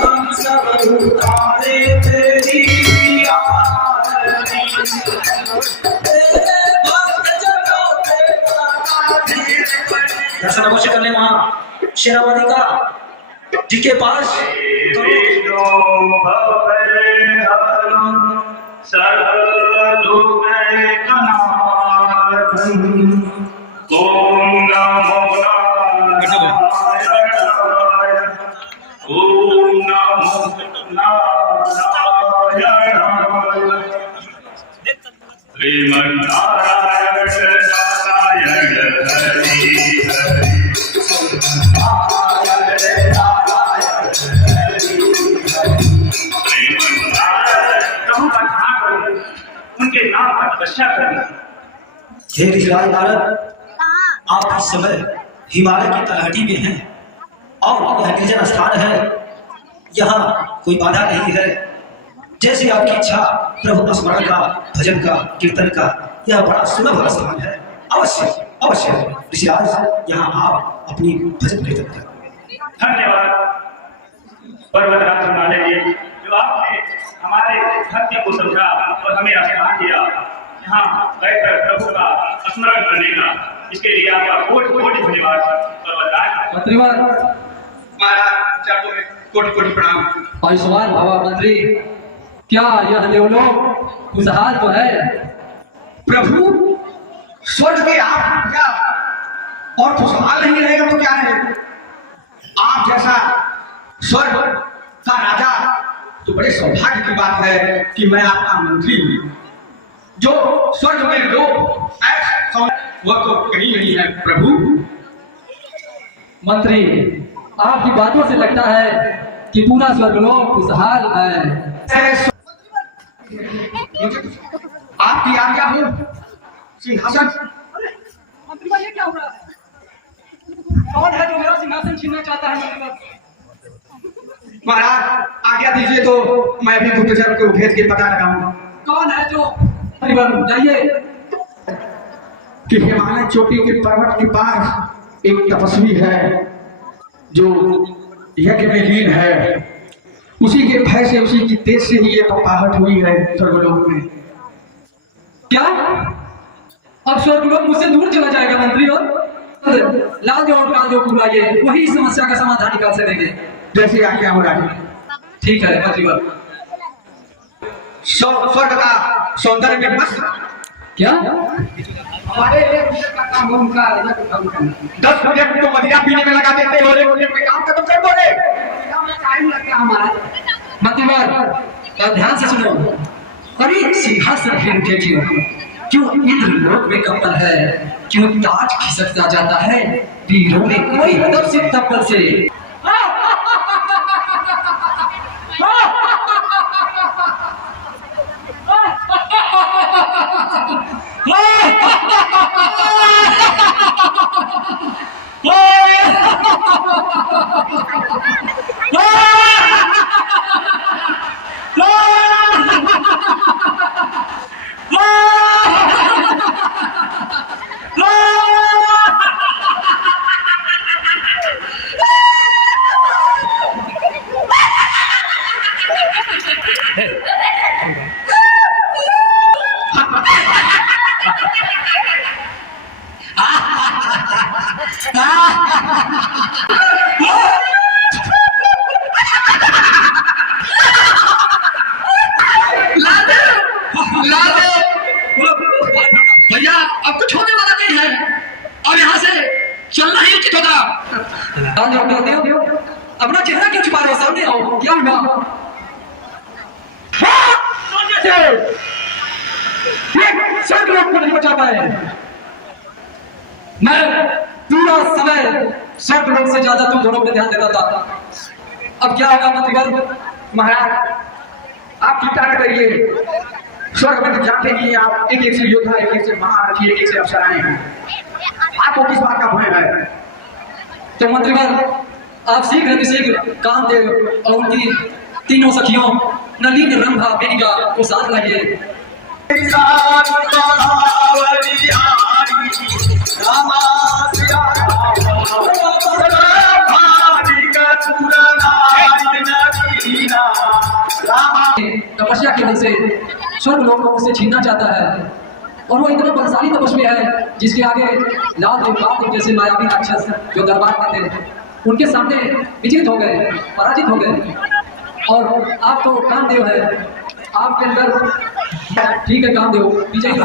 हम सब उतारे तेरी दर्शन अवश्य कर ले वहां शेरावादी का जी के पास ओम नमो नारायणाय ओम नमो नारायणाय श्रीमन्नारायण नारायण हरि उनके नाम पर तपस्या करना। हे ऋषिराज नारद, आप इस समय हिमालय की तलहटी में हैं और यह निर्जन स्थान है, यहाँ कोई बाधा नहीं है। जैसे आपकी इच्छा, प्रभु स्मरण का, भजन का, कीर्तन का यह बड़ा सुलभ स्थान है। अवश्य अवश्य ऋषिराज, यहाँ आप अपनी भजन कीर्तन करें। धन्यवाद पर्वतराज हिमालय जी, जो आपने हमारे भक्ति को समझा और हमें आस्थान दिया यहाँ बैठकर प्रभु का स्मरण करने का। इसके लिए आपका कोटि कोटि धन्यवाद पर्वतराज। मंत्रीवर महाराज चरणों में कोटि कोटि प्रणाम। आयुष्मान भवा मंत्री, क्या यह देवलोक खुशहाल तो है? प्रभु स्वर्ग के आप क्या और खुशहाल नहीं रहेगा तो क्या है? आप जैसा स्वर्ग का राजा तो बड़े सौभाग्य की बात है कि मैं आपका मंत्री हूं। जो स्वर्ग में लोग ऐसा वह तो कहीं नहीं है प्रभु। मंत्री, आपकी बातों से लगता है कि पूरा स्वर्गलोक खुशहाल है। आपकी आज्ञा हो सिंहासन। मंत्री, ये क्या हो रहा है? कौन है जो मेरा सिंहासन छीनना चाहता है? महाराज आज्ञा दीजिए तो मैं भी गुप्तचर को भेज के पता लगाऊंगा। कौन है जो? जाइए। कि हिमालय चोटी के पर्वत के पास एक तपस्वी है जो यज्ञ में लीन है। उसी के भय से, उसी की तेज से ही ये पपाहट हुई है स्वर्गलोक में। क्या अब स्वर्गलोक मुझसे दूर चला जाएगा मंत्री? और लाजो और काजो बुलाइए, वही समस्या का समाधान निकाल सकेंगे। जैसे आज्ञा हो रही। ठीक है मंत्रीवर। स्वर्ग का सौंदर्य में मस्त क्या हमारे का काम है उनका 10 मिनट तो मदिरा पीने में लगा देते हो, काम खत्म कर दोगे। टाइम लगता हमारा। मंत्रीवर ध्यान से सुनो। अरे सिंहासन फिर क्यों क्यों इंद्र लोक में कपल है? क्यों ताज खिसकता जाता है वीरों में कोई तब से तपल से? भैया अब कुछ होने वाला नहीं है और यहाँ से चलना ही उचित होगा। अपना चेहरा क्यों छुपा रहे हो? सामने आओ। क्या हुआ? स्वर्गलोक को नहीं बचा पाए। मैं पूरा समय स्वर्गलोक से ज्यादा तुम दोनों पे ध्यान देता था। अब क्या होगा मंत्रीवर? महाराज आप चिंता न करिए, स्वर्ग में जाते ही आप एक एक से योद्धा, एक एक से महारथी, एक एक से अप्सराएं हैं। आपको किस बात का भय है? तो मंत्रीवर आप शीघ्र शीघ्र काम दे और उनकी तीनों सखियों नलिन, रंभा, बेनिका को साथ लाइए। स्वर्ग लोक को मुझसे छीनना चाहता है। और वो इतना बलशाली तपस्वी है जिसके आगे लाल देव काल देव जैसे मायावी राक्षस जो दरबार में थे उनके सामने विजित हो गए, पराजित हो गए। और आप तो कामदेव है, आपके अंदर ठीक है कामदेव विजयी हो।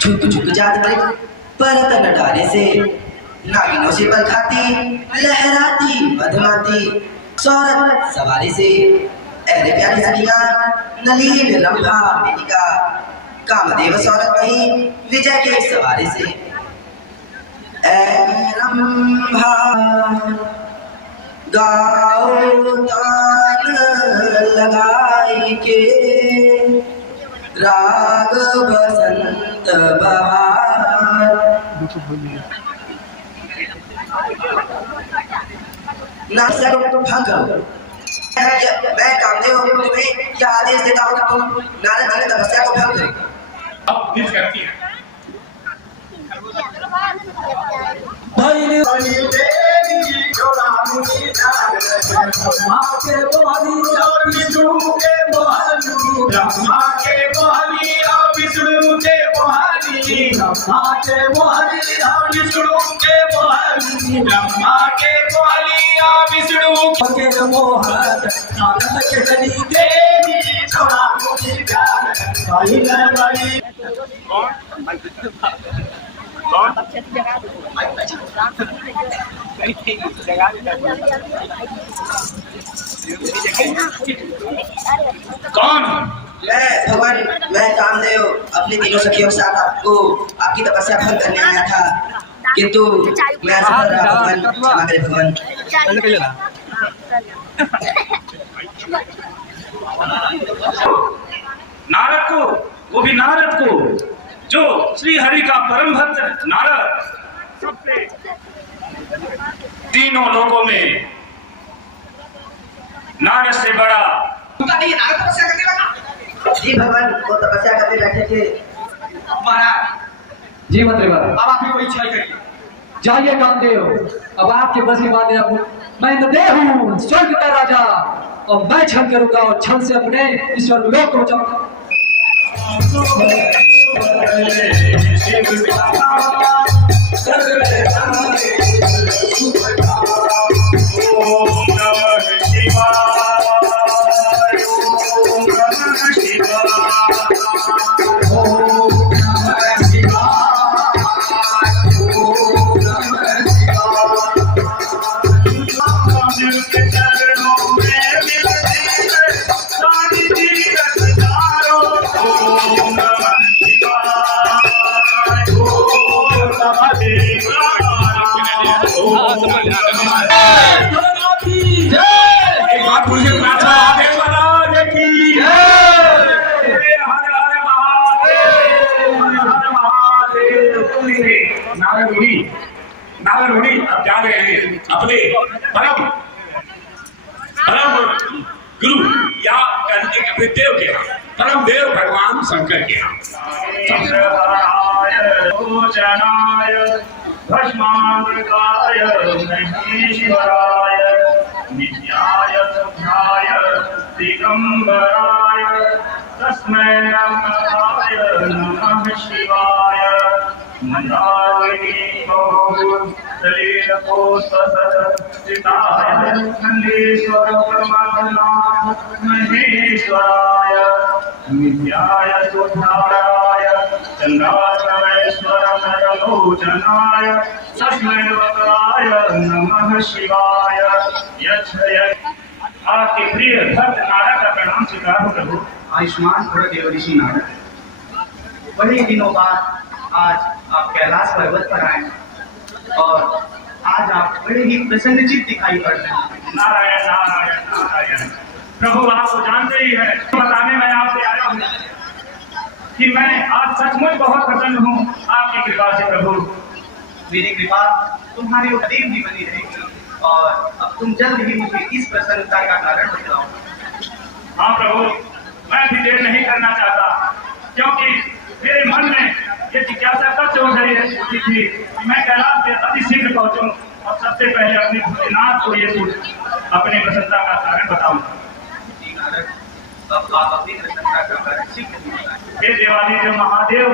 झुक झुक जाती परत नटारे से नागिनों से बल खाती लहराती मधुमाती सौरभ सवारी से अरे प्यारी सखिया नलीन रंभा मेनिका कामदेव सौरभ नहीं विजय के सवारी से ऐ रंभा गाओ तान लगाई के राग बसंत बहार ना सको भंग मैं कामदेव तुम्हें यह आदेश देता हूँ कि तुम नारद जी की तपस्या को भंग करो। अब मिल करती है कौन? मैं भगवान, मैं कामदेव अपनी तीनों सखियों के साथ आपको आपकी तपस्या भंग करने आया था, किंतु मैं असफल रहा। भगवान क्षमा करें भगवान। नारद को, वो भी नारद को जो श्री हरि का परम भक्त नारद सबसे तीनों लोगों में नारद से बड़ा नारद तपस्या करने लगा। जी भगवान, वो तपस्या करते बैठे थे। महाराज जी मंत्री बाबा, अब आप कोई इच्छा करिए। जाइए कामदेव, अब आपके बस की बात है। अब मैं इंद्रदेव हूँ, स्वर्ग का राजा, और मैं छल करूंगा और छल से अपने इस स्वर्ग लोक को जाऊंगा। नारद अब जा रहे हैं अपने परम गुरु या अपने देव के यहाँ, परम देव भगवान शंकर के यहाँ। भस्मांगाय महेश्वराय नित्याय शुद्धाय दिगंबराय तस्मै नमः शिवाय। महेश्वराय नित्याय शुद्धाय चंद्राचलेश्वरलोचनाय तस्मै नमः शिवाय। आपके प्रिय भक्त नारद का प्रणाम स्वीकार हो प्रभु। आयुष्मान देव ऋषि नारद, बड़े दिनों बाद आज आप कैलाश पर्वत पर आए और आज आप बड़े ही प्रसन्नचित दिखाई पड़ रहे हैं। नारायण नारायण नारायण। प्रभु आप तो जानते ही हैं, बताने मैं आपसे आया हूँ कि मैं आज सचमुच बहुत प्रसन्न हूँ आपकी कृपा से प्रभु। मेरी कृपा तुम्हारे ऊपर भी बनी रहेगी और अब तुम जल्द ही मुझे इस प्रसन्नता का कारण बताओ। हाँ प्रभु, मैं भी देर नहीं करना चाहता, क्योंकि मेरे मन में ये जिज्ञासा कब से हो रही है थी कि मैं कैलाश से अति शीघ्र पहुंचूं और सबसे पहले अपने भोलेनाथ को ये अपने प्रसन्नता का कारण बताऊं। अब आप अपनी प्रशंसा कर रहे हैं, ठीक है। हे दिवाली देव महादेव,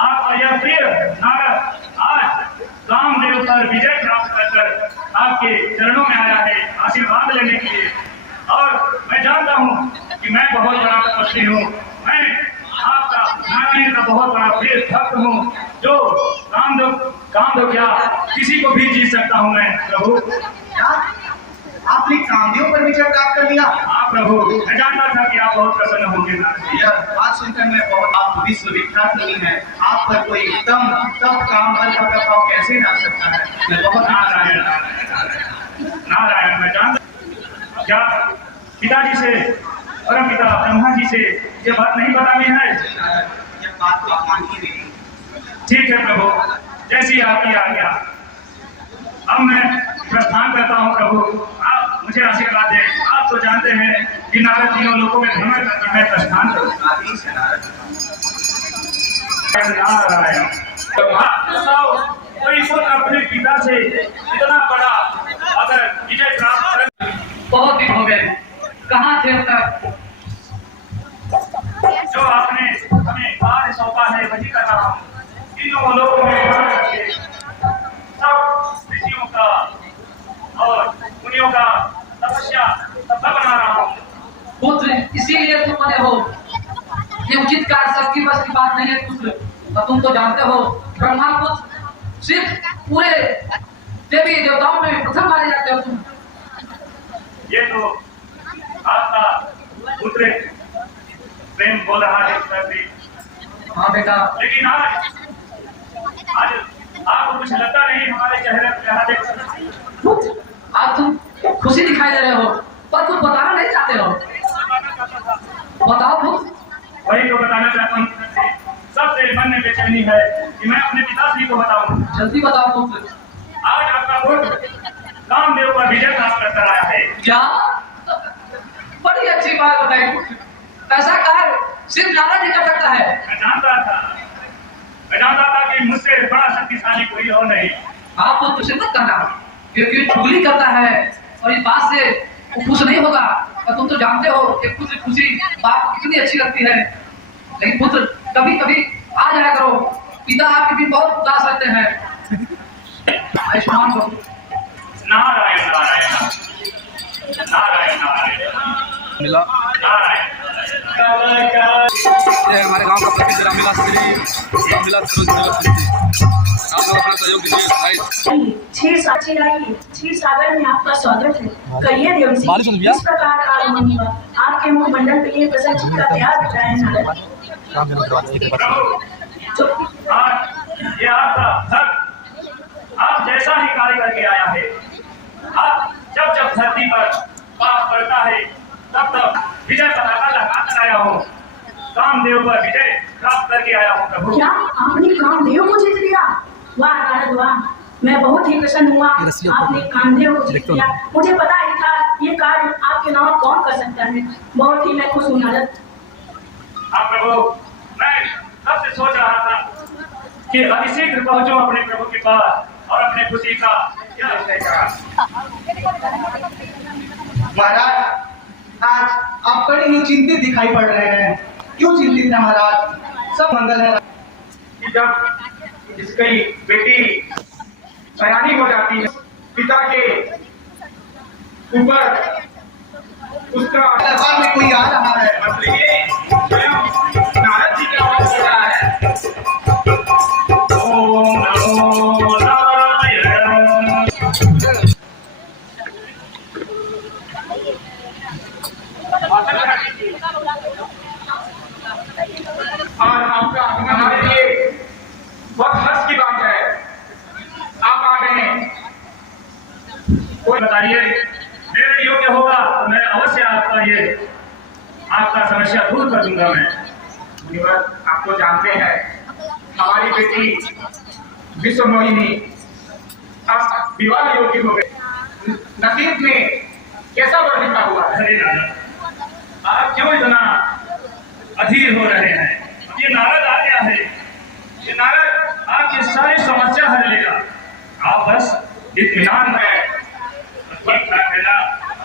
आपका यह प्रिय नारद आज कामदेव पर विजय प्राप्त कर आपके चरणों में आया है आशीर्वाद लेने के लिए। और मैं जानता हूँ कि मैं बहुत बड़ा तपस्वी हूँ, मैं आपका नारायण का बहुत बड़ा प्रिय भक्त हूँ, जो कामदेव क्या किसी को भी जीत सकता हूँ मैं प्रभु। क्या आपने कामदेव पर विजय प्राप्त कर लिया? हाँ प्रभु, मैं जानता था कि आप बहुत प्रसन्न होंगे नारद जी। यह बात सुनकर मैं बहुत, आप विश्वविख्यात नहीं है, आप पर कोई तब काम बल का प्रभाव कैसे डाल सकता है? मैं बहुत नारायण नारायण, मैं जानता क्या पिताजी से परम पिता ब्रह्मा जी से ये बात नहीं बतानी है? यह बात तो आप मान ही नहीं। ठीक है प्रभु, जैसी आपकी आज्ञा। अब मैं प्रस्थान करता हूँ प्रभु, आप मुझे आशीर्वाद दें। आप तो जानते हैं कि नारद तीनों लोगों में भ्रमण करके मैं प्रस्थान करूँ। आदेश है नारद। नारायण, तो आप बताओ, कोई पुत्र अपने पिता से इतना बड़ा अगर विजय प्राप्त कर, बहुत दिन हो गए, कहाँ थे अब तक? जो आपने हमें कार्य सौंपा है वही कर रहा हूँ। तीनों लोगों में भ्रमण करके सब ऋषियों का और मुनियों का तपस्या बना रहा हूँ। पुत्र, इसीलिए तुम बने हो। ये उचित कार्य सबकी बस की बात नहीं है पुत्र। और तुम तो जानते हो, ब्रह्मा पुत्र सिर्फ पूरे देवी देवताओं में प्रथम माने जाते हो तुम। ये तो आपका पुत्र प्रेम बोल रहा है पिताश्री। हाँ बेटा, लेकिन आज आपको कुछ लगता नहीं हमारे चेहरे देख। पुत्र, आज तुम खुशी दिखाई दे रहे हो, पर कुछ बताना नहीं चाहते हो। बताओ पुत्र। वही तो बताना चाहता हूँ पिताश्री। सबसे मन में बेचैनी है कि मैं अपने पिताश्री को बताऊं। जल्दी बताओ पुत्र। आज आपका पुत्र कामदेव पर विजय प्राप्त कर आया है। क्या? बड़ी अच्छी बात बताई पुत्र। ऐसा कार्य सिर्फ नारद ही कर सकता है। मैं जानता था कि मुझसे बड़ा शक्तिशाली कोई और नहीं। आप पुत्र से मत करना, क्योंकि चुगली करता है और इस बात से वो खुश नहीं होगा। और तुम तो जानते हो कि पुत्र खुशी बात को कितनी अच्छी लगती है। लेकिन पुत्र, कभी कभी आ जाया करो, पिता आपके भी बहुत उदास रहते हैं। आयुष्मान हो। नारायण नारायण नारायण नारायण मिला नारायण। ये हमारे गांव का प्रसिद्ध रामविलास श्री रामविलास सरोज जी, आप लोग अपना सहयोग दीजिए भाई। क्षीर साक्षी लाई, क्षीर सागर में आपका स्वागत है। कहिए देव जी, इस प्रकार आगमन हुआ, आपके मुख मंडल पे ये प्रसन्न चित्त का प्यार दिख रहा है नारद। प्रभु, आज ये आपका भक्त आप जैसा ही कार्य करके आया है। आप जब जब धरती पर पाप पड़ता है तब तब विजय पताका लहराकर आया हूँ। कामदेव पर विजय प्राप्त करके आया हूँ प्रभु। क्या आपने कामदेव को जीत लिया? वाह नारद वाह, मैं बहुत ही प्रसन्न हुआ। आपने कामदेव को जीत लिया। मुझे पता ही था ये कार्य आपके नाम कौन कर सकता है। बहुत ही मैं खुश हूँ नारद। हाँ प्रभु, मैं कब से सोच रहा था कि अतिशीघ्र पहुंचूं अपने प्रभु के पास और अपने खुशी का क्या निश्चय करा। महाराज, आज आप बड़े ही चिंतित दिखाई पड़ रहे हैं। क्यों चिंतित है महाराज? सब मंगल है। कि जब इसकी बेटी सयानी हो जाती है, पिता के ऊपर उसका दरबार में कोई आ रहा है। मतलब ये स्वयं नारद जी का आवाज हो रहा है। ओम नमो नारायण। और आपका हमारे लिए बहुत हर्ष की बात है, आप आ गए हैं। कोई बताइए, मेरे योग्य होगा तो मैं अवश्य आपका समस्या दूर कर दूंगा मैं। मुनिवर, आप तो जानते हैं हमारी बेटी विश्व मोहिनी अब विवाह योग्य हो गई। नसीब में कैसा वर लिखा हुआ है? अरे नारद, आप क्यों इतना अधीर हो रहे हैं? ये नारद आ गया है, ये नारद आपकी सारी समस्या हल लेगा। आप बस इत्मीनान में ठीक ठाक है ना?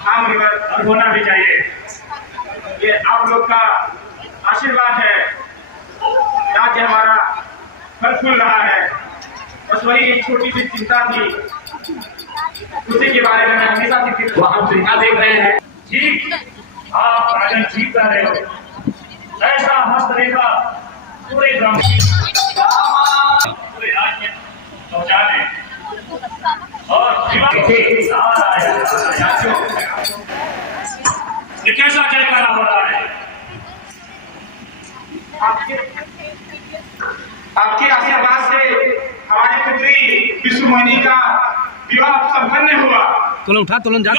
हाँ मुनिवर, और होना भी चाहिए। ये आप लोग का आशीर्वाद है, राज्य हमारा फल फूल रहा है। बस वही एक छोटी सी चिंता थी, उसी के बारे में मैं हमेशा से हम चिंता देख रहे हैं। ठीक आप राजन ठीक कर रहे हो, ऐसा हस्तरेखा पूरे ग्राम पूरे राज्य में पहुंचा दें और ये कैसा जयकारा हो रहा है? आपके आशीर्वाद से हमारी पुत्री विष्णु मोहिनी का विवाह संपन्न हुआ। तुलन उठा, तुलन जा,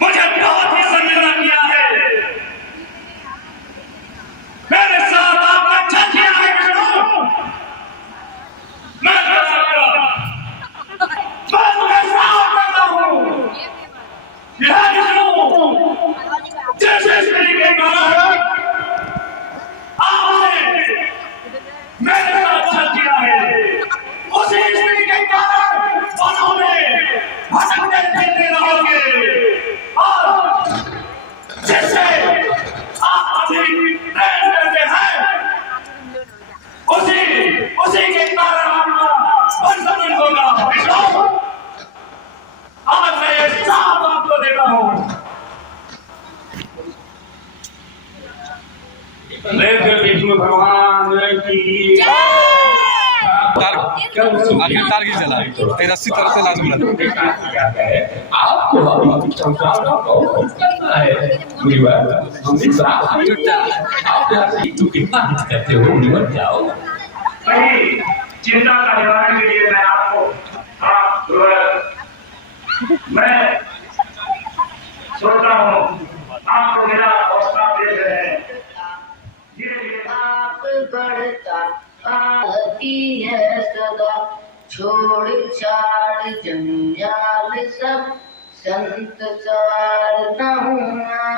मुझे बहुत ही संवेदना किया है, मेरे साथ आपने अच्छा किया है विष्णु। मैं करता हूँ यह विष्णु जैसे तरीके का आपने मेरे साथ अच्छा किया है, उसी तरीके का उन्होंने भटकते फिरते रहोगे और जैसे आप अभी प्रेम करते हैं उसी के कारण आपका बंधन होगा विष्णु। आज मैं ये साफ आपको देता हूँ। विष्णु भगवान की आखिर तार गिर चला, 83 तरह से लाज मिला। आपको अभी संसार का बहुत करना है। बुरी बात हमने आप तो कितना हित करते हो, निमट जाओ। वही चिंता का निवारण के लिए मैं आपको मैं सोचता हूँ आपको मेरा प्रस्ताव दे रहे हैं। आप बढ़ता आती है सदा, छोड़ छाड़ जंजाल सब, संत सवारता हूँ मैं।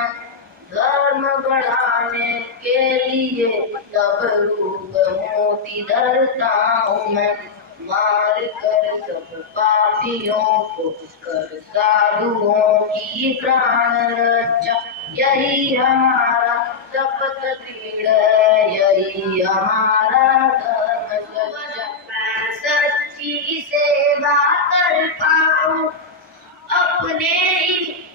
धर्म बढ़ाने के लिए तब रूप मोती धरता हूँ मैं। मार कर सब पापियों को कर साधुओं की प्राण रक्षा, यही हमारा शपथ दृढ़ है, यही हमारा धर्म सच्चा। मैं सच्ची सेवा कर पाऊं अपने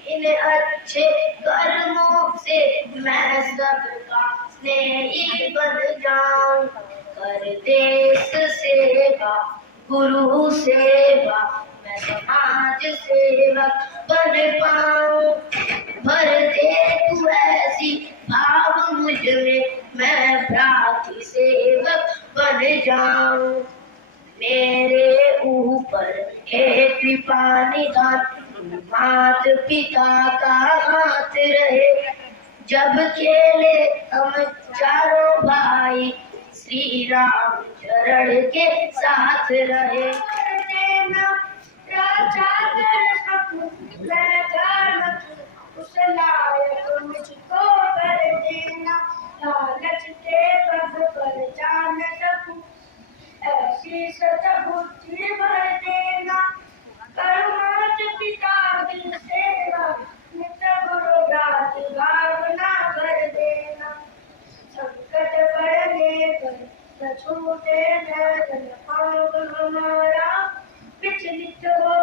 इन अच्छे कर्मों से, मैं सबका स्नेही बन जाऊं। कर देश सेवा गुरु सेवा, मैं समाज सेवक बन पाऊं। भर दे तू ऐसी भाव मुझ में, मैं भ्रातृ सेवक बन जाऊं। मेरे ऊपर हे कृपा निधान, मात पिता का हाथ रहे। जब खेले हम चारों भाई, श्री राम चरण के साथ रहे। उस लायक मुझको कर देना, लालच के पद पर जा न सकूं, ऐसी सद्बुद्धि भर देना। कर्मठ पिता की सेवा, नित्य गुरु दास भावना भर देना। संकट पड़ने पर न छूटे न पाप हमारा, विचलित हो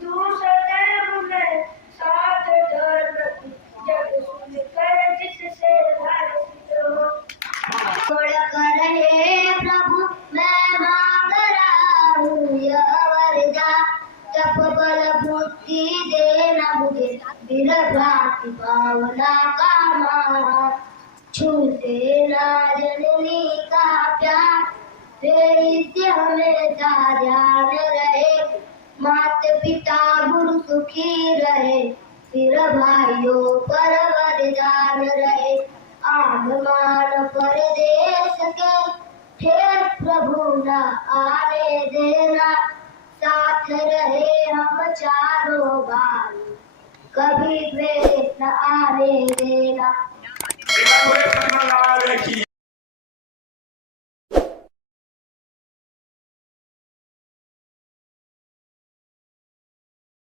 तू सदैव मैं साथ धर्म की, जग सुन कर जिससे हर्षित हो। छोड़ कर हे प्रभु मैं मांग रहा हूँ यह वरदा, तप बल बुद्धि देना मुझे, विरभाति भावना का मारा। छूटे ना जननी का प्यार, तेरी हमेशा ध्यान रहे। मात पिता गुरु सुखी रहे, फिर भाइयों पर वरदान रहे। आगमान परदेश के फिर प्रभु न आने देना, साथ रहे हम चारों भाई, कभी द्वेष न आने देना।